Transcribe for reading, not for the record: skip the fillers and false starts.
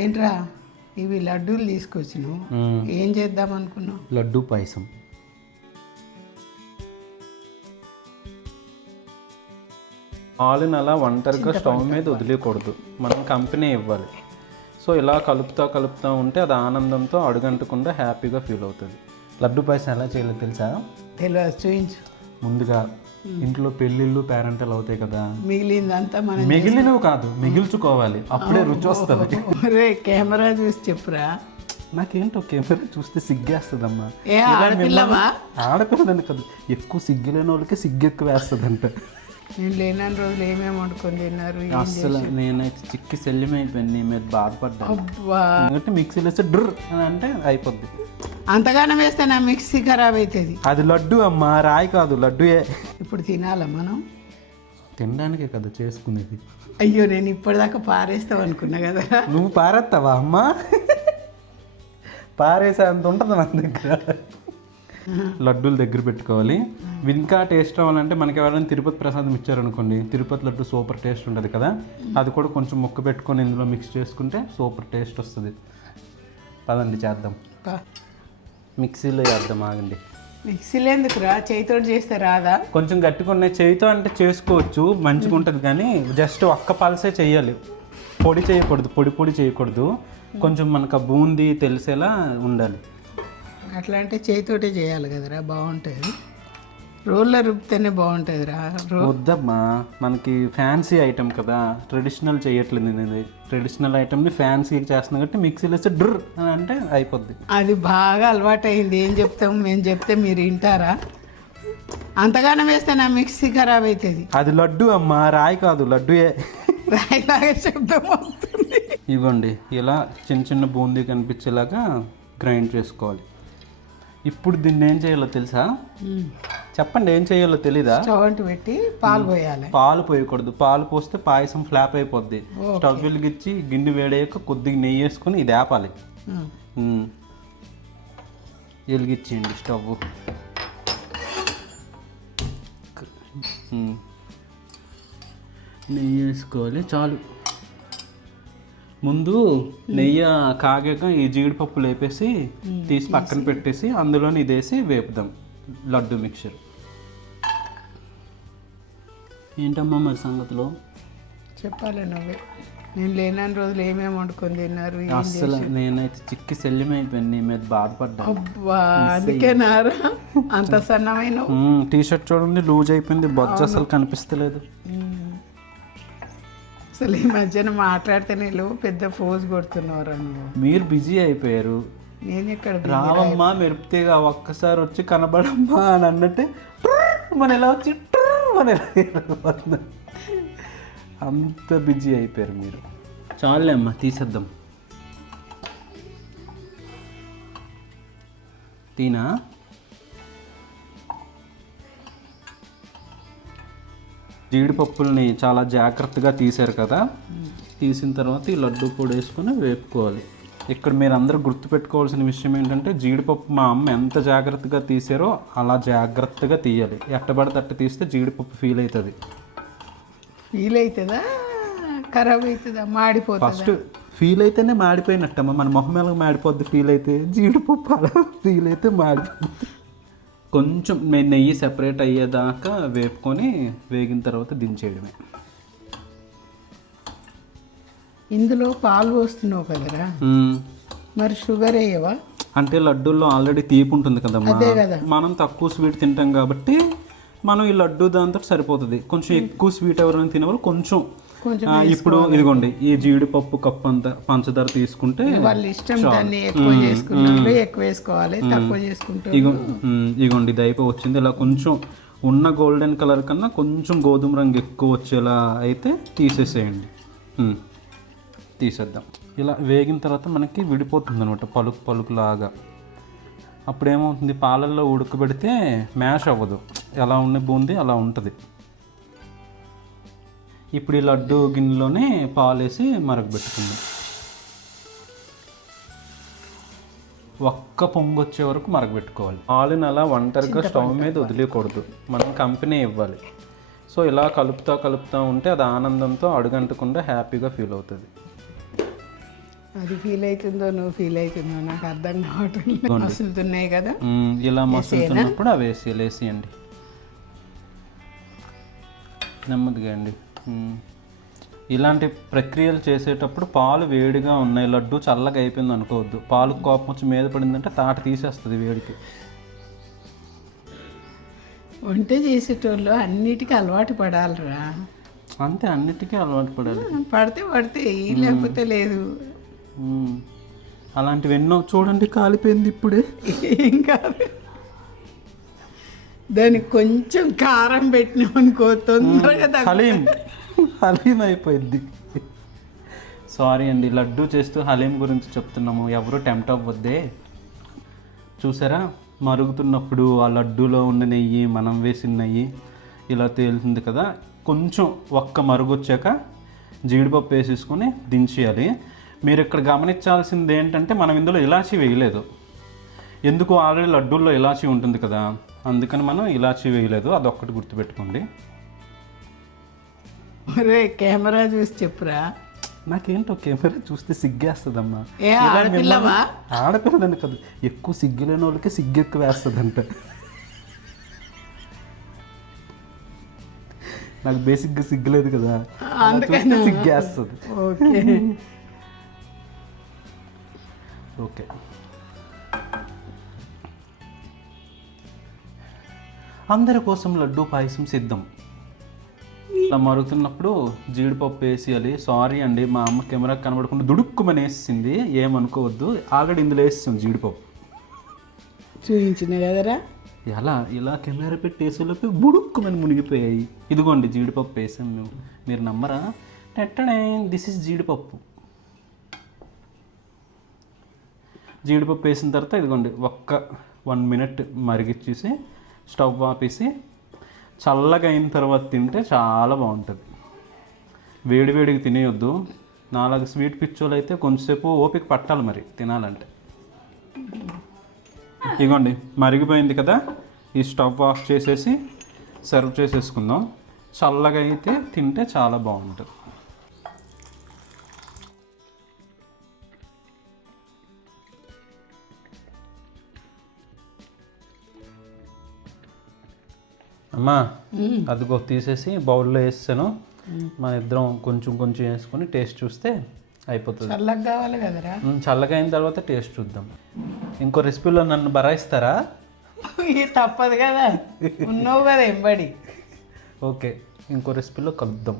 ఏంట్రా ఇవి లడ్డూలు తీసుకొచ్చినావు, ఏం చేద్దాం అనుకున్నావు? లడ్డూ పాయసం. పాలుని అలా ఒంటరిగా స్టవ్ మీద వదిలేయకూడదు, మనం కంపెనీ ఇవ్వాలి. సో ఇలా కలుపుతూ ఉంటే అది ఆనందంతో అడుగంటకుండా హ్యాపీగా ఫీల్ అవుతుంది. లడ్డూ పాయసం ఎలా చేయాలో తెలుసా? తెలియదు, చూయించు. ముందుగా ఇంట్లో పెళ్ళిళ్ళు పేరెంటలు అవుతాయి కదా, మిగిలిందంతా మనం మిగిలినవి కాదు మిగిల్చుకోవాలి, అప్పుడే రుచి వస్తుంది. రే కెమెరా చూసి చెప్పురా. నాకేంటో కెమెరా చూస్తే సిగ్గేస్తుందమ్మా. ఏ ఆడపిల్లవా? ఆడపిల్లని కదా, ఎక్కువ సిగ్గులేని వాళ్ళకి సిగ్గు ఎక్కువ వేస్తుందంట. నేను లేనని రోజులు ఏమేమి వండుకొని తిన్నారు? అసలు నేనైతే చిక్కి శల్యమైపోయాను, నీ మీద బాధపడ్డాను. అబ్బా, ఎందుకంటే మిక్సీలో వేస్తే డ్ర్ అని అంటే అయిపోద్ది. అంతగానం వేస్తే నా మిక్సీ ఖరాబ్ అవుతుంది. అది లడ్డు అమ్మా, రాయి కాదు, లడ్డూయే. ఇప్పుడు తినాలా మనం? తినడానికే కదా చేసుకునేది. అయ్యో, నేను ఇప్పటిదాకా పారేస్తావు అనుకున్నా కదా. నువ్వు పారేస్తావా అమ్మా? పారేసే అంత ఉంటుంది మన దగ్గర. లడ్డూలు దగ్గర పెట్టుకోవాలి. ఇంకా టేస్ట్ అవ్వాలంటే మనకి ఎవరైనా తిరుపతి ప్రసాదం ఇచ్చారనుకోండి, తిరుపతి లడ్డు సూపర్ టేస్ట్ ఉంటుంది కదా, అది కూడా కొంచెం ముక్క పెట్టుకొని ఇందులో మిక్స్ చేసుకుంటే సూపర్ టేస్ట్ వస్తుంది. పదండి చేద్దాం. మిక్సీలో చేద్దాం, ఆగండి. మిక్సీలో ఎందుకురా, చేతితో చేస్తే రాదా? కొంచెం గట్టిగా ఉన్నాయి, చేయితో అంటే చేసుకోవచ్చు, మంచిగా ఉంటుంది. కానీ జస్ట్ ఒక్క పల్సే చేయాలి, పొడి చేయకూడదు, పొడి చేయకూడదు. కొంచెం మనకు ఆ బూందీ తెలిసేలా ఉండాలి. అట్లా అంటే చేతితోటే చేయాలి కదరా, బాగుంటుంది. రోల్లో రుబ్బితేనే బాగుంటుందిరా. వద్దమ్మా, మనకి ఫ్యాన్సీ ఐటెం కదా, ట్రెడిషనల్ చేయట్లేదు. నేను ట్రెడిషనల్ ఐటెంని ఫ్యాన్సీ చేస్తున్నా కాబట్టి మిక్సీలో వేస్తే డ్ర్ అని అంటే అయిపోద్ది. అది బాగా అలవాటైంది. ఏం చెప్తాము, మేము చెప్తే మీరు వింటారా? అంతగానం వేస్తే నా మిక్సీ ఖరాబ్ అవుతుంది. అది లడ్డు అమ్మా, రాయి కాదు, లడ్డూయే. రాయిలాగా శబ్దం వస్తుంది. ఇవ్వండి, ఇలా చిన్న చిన్న బూందీ కనిపించేలాగా గ్రైండ్ చేసుకోవాలి. ఇప్పుడు దీన్ని ఏం చేయాలో తెలుసా? చెప్పండి, ఏం చేయాలో తెలీదా? స్టవ్ అంటు పెట్టి పాలు పోయాలి. పాలు పోయకూడదు, పాలు పోస్తే పాయసం ఫ్లాప్ అయిపోద్ది. స్టవ్ వెలిగించి గిన్నె వేడయ్యాక కొద్దిగా నెయ్యి వేసుకొని ఇది ఆపాలి. వెలిగించేయండి స్టవ్. నెయ్యి వేసుకోవాలి, చాలు. ముందు నెయ్యి కాగాక ఈ జీడిపప్పులు వేపేసి తీసి పక్కన పెట్టేసి అందులోని ఇది వేసి వేపుదాం లడ్డు మిక్చర్. ఏంటమ్మా మరి సంగతిలో? చెప్పాలి నువ్వే. నేను లేనని రోజులు ఏమేమి వండుకొని తిన్నారు? అసలు నేనైతే చిక్కి శల్యమైపోయాను, నీ మీద బాధపడ్డా. అబ్బా, అందుకే నారా అంత సన్నమైన. టీషర్ట్ చూడండి, లూజ్ అయిపోయింది, బొజ్జ అసలు కనిపిస్తలేదు. అసలు ఈ మధ్యన మాట్లాడితే నీళ్ళు పెద్ద ఫోజ్ కొడుతున్నారు. మీరు బిజీ అయిపోయారు. నేను ఇక్కడ రావమ్మా మెరుపుతేగా ఒక్కసారి వచ్చి కనబడమ్మా అని అన్నట్టే మన ఎలా వచ్చి మన అంత బిజీ అయిపోయారు మీరు. చాలే అమ్మా, తీసేద్దాం. తీనా? జీడిపప్పుల్ని చాలా జాగ్రత్తగా తీసారు కదా, తీసిన తర్వాత ఈ లడ్డు పొడి వేసుకొని వేపుకోవాలి. ఇక్కడ మీరు అందరూ గుర్తుపెట్టుకోవాల్సిన విషయం ఏంటంటే, జీడిపప్పు మా అమ్మ ఎంత జాగ్రత్తగా తీసారో అలా జాగ్రత్తగా తీయాలి. ఎట్టబడితే అట్ట తీస్తే జీడిపప్పు ఫీల్ అవుతుంది. ఫీల్ అవుతుందా, ఖరాబ్ అవుతుందా, మాడిపోతుంది? ఫస్ట్ ఫీల్ అయితేనే మాడిపోయినట్టమ్మా, మన మొహం ఎలా మాడిపోద్ది ఫీల్ అయితే, జీడిపప్పు అలా ఫీల్ అయితే మాడిపోద్ది. కొంచెం నెయ్యి సెపరేట్ అయ్యేదాకా వేపుకొని వేగిన తర్వాత దించేయడమే. ఇందులో పాలు పోస్తున్నావు కదరా, మరి షుగర్ వేయవా? అంటే లడ్డూల్లో ఆల్రెడీ తీపి ఉంటుంది కదమ్మా, అదే కదా. మనం తక్కువ స్వీట్ తింటాం కాబట్టి మనం ఈ లడ్డు దాంతో సరిపోతుంది. కొంచెం ఎక్కువ స్వీట్ ఎవరైనా తినేవాళ్ళు కొంచెం ఇప్పుడు ఇదిగోండి, ఈ జీడిపప్పు కప్పు అంత పంచదార తీసుకుంటే వాళ్ళ ఇష్టం, దాన్ని ఎక్కువ చేసుకున్నప్పుడు ఎక్కువ వేసుకోవాలి, తక్కువ చేసుకుంటే. ఇదిగోండి, ఇది అయిపోయి వచ్చింది. ఇలా కొంచెం ఉన్న గోల్డెన్ కలర్ కన్నా కొంచెం గోధుమ రంగు ఎక్కువ వచ్చేలా అయితే తీసేసేయండి. తీసేద్దాం. ఇలా వేగిన తర్వాత మనకి విడిపోతుంది అనమాట, పలుకు పలుకులాగా. అప్పుడు ఏమవుతుంది, పాలల్లో ఉడకబెడితే మ్యాష్ అవ్వదు, ఎలా ఉన్న బూందీ అలా ఉంటుంది. ఇప్పుడు ఈ లడ్డు గిన్నెలోనే పాలు వేసి మరగబెట్టుకుందాం. ఒక్క పొంగు వచ్చే వరకు మరగబెట్టుకోవాలి. పాలుని అలా ఒంటరిగా స్టవ్ మీద వదిలేయకూడదు, మనం కంపెనీ ఇవ్వాలి. సో ఇలా కలుపుతూ ఉంటే అది ఆనందంతో అడుగంటకుండా హ్యాపీగా ఫీల్ అవుతుంది. అది ఫీల్ అవుతుందో నువ్వు ఫీల్ అవుతుందో నాకు అర్థం కావట్లేదు. మసులుతున్నాయి కదా, ఇలా మసులుతున్నప్పుడు అవి వేసేయండి నెమ్మదిగా అండి. ఇలాంటి ప్రక్రియలు చేసేటప్పుడు పాలు వేడిగా ఉన్నాయి, లడ్డు చల్లగా అయిపోయింది అనుకోవద్దు. పాలు కోపం వచ్చి మీద పడిందంటే తాట తీసేస్తుంది వేడికి. వంట చేసేటోళ్ళు అన్నిటికీ అలవాటు పడాలిరా. అంతే, అన్నిటికీ అలవాటు పడాలి. పడితే లేకపోతే లేదు. అలాంటివి ఎన్నో చూడండి, కాలిపోయింది ఇప్పుడే. ఏం కాదు, దానికి కొంచెం కారం పెట్టినాం అనుకో తొందరగా హలీం అయిపోయింది. సారీ అండి, లడ్డు చేస్తూ హలీం గురించి చెప్తున్నాము, ఎవరు టెంప్ట్ అవ్వద్దే. చూసారా, మరుగుతున్నప్పుడు ఆ లడ్డూలో ఉన్న నెయ్యి, మనం వేసిన నెయ్యి ఇలా తేలుతుంది కదా. కొంచెం ఒక్క మరుగు వచ్చాక జీడిపప్పు వేసేసుకొని దించేయాలి. మీరు ఇక్కడ గమనించాల్సింది ఏంటంటే, మనం ఇందులో ఇలాచీ వేయలేదు. ఎందుకు, ఆల్రెడీ లడ్డూల్లో ఇలాచీ ఉంటుంది కదా, అందుకని మనం ఇలాచీ వేయలేదు. అదొక్కటి గుర్తుపెట్టుకోండి. అరే కెమెరా చూసి చెప్పురా. నాకేంటో కెమెరా చూస్తే సిగ్గేస్తుందమ్మా. ఆడపిల్లని కదా, ఎక్కువ సిగ్గులేని వాళ్ళకి సిగ్గు ఎక్కువ వేస్తుందంట. నాకు బేసిక్గా సిగ్గులేదు కదా, అందుకని సిగ్గేస్తుంది. ఓకే, అందరి కోసం లడ్డూ పాయసం సిద్ధం. ఇలా మరుగుతున్నప్పుడు జీడిపప్పు వేసేయాలి. సారీ అండి, మా అమ్మ కెమెరా కనబడకుండా దుడుక్కుమని వేసింది, ఏమనుకోవద్దు. ఆల్రెడీ ఇందులో వేస్తుంది జీడిపప్పు. చూపించిన కదరా, ఇలా కెమెరా పెట్టి వేసేలోపు బుడుక్కుమని మునిగిపోయాయి. ఇదిగోండి జీడిపప్పు వేసాం మేము, మీరు నమ్మరా? టెట్టడే, దిస్ ఇస్ జీడిపప్పు. జీడిపప్పు వేసిన తర్వాత ఇదిగోండి ఒక్క 1 మినిట్ మరిగిచ్చేసి స్టవ్ ఆపేసి చల్లగా అయిన తర్వాత తింటే చాలా బాగుంటుంది. వేడివేడికి తినేయొద్దు. నాలుగు స్వీట్ పిచ్చోలు అయితే కొంచెంసేపు ఓపిక పట్టాలి మరి తినాలంటే. ఇదిగోండి మరిగిపోయింది కదా, ఈ స్టవ్ ఆఫ్ చేసేసి సర్వ్ చేసేసుకుందాం. చల్లగా అయితే తింటే చాలా బాగుంటుంది. అమ్మా, అదిగో తీసేసి బౌల్లో వేసాను. మన ఇద్దరం కొంచెం కొంచెం వేసుకొని టేస్ట్ చూస్తే అయిపోతుంది. చల్లగా కావాలి కదరా, చల్లగా అయిన తర్వాత టేస్ట్ చూద్దాం. ఇంకో రెసిపీలో నన్ను బరాయిస్తారా? తప్పదు కదా, ఉన్నావు కదా ఎంబడి. ఓకే, ఇంకో రెసిపీలో కలుద్దాం.